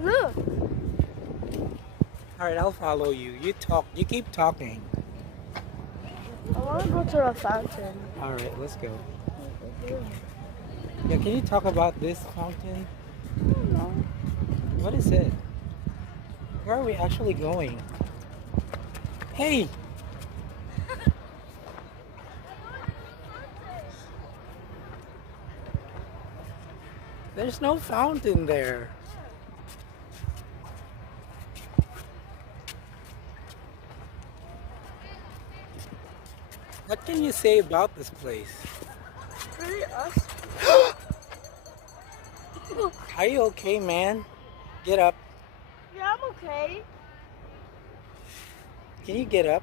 Look. All right, I'll follow you. You talk. You keep talking. I want to go to the fountain. All right, let's go. Yeah, can you talk about this fountain? No. What is it? Where are we actually going? Hey! There's no fountain there. What can you say about this place? Really us? Are you okay, man? Get up. Yeah, I'm okay. Can you get up?